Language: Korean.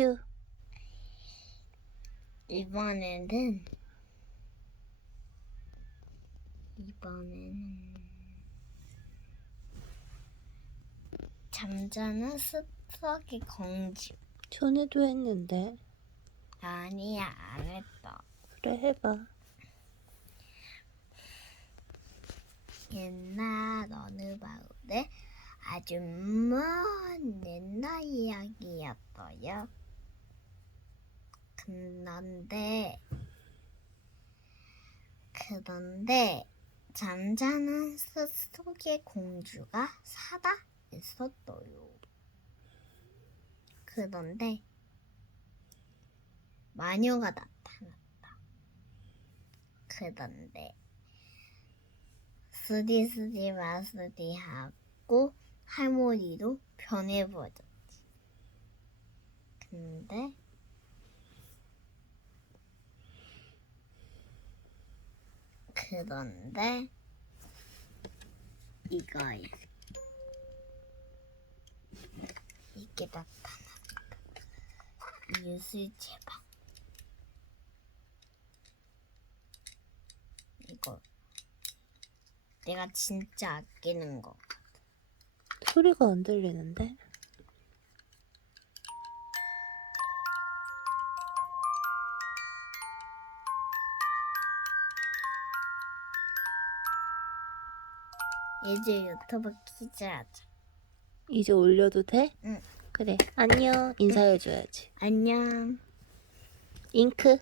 큐. 이번에는 이번에는 잠자는 숲속의 공주 전에도 했는데. 아니야 안 했다 그래, 해봐. 옛날 어느 마을에 아주 먼 옛날 이야기였어요. 그런데 그런데 잠자는 숲 속의 공주가 살아 있었어요. 그런데 마녀가 나타났다. 그런데 쓰디쓰디 마쓰디 하고 할머니도 변해버렸지. 근데 그런데 이거야. 이게 나타났다. 유수제방. 이거 내가 진짜 아끼는 거. 소리가 안 들리는데? 이제 유튜브 키즈 하자. 이제 올려도 돼? 응. 그래. 안녕. 인사해줘야지. 안녕. 잉크.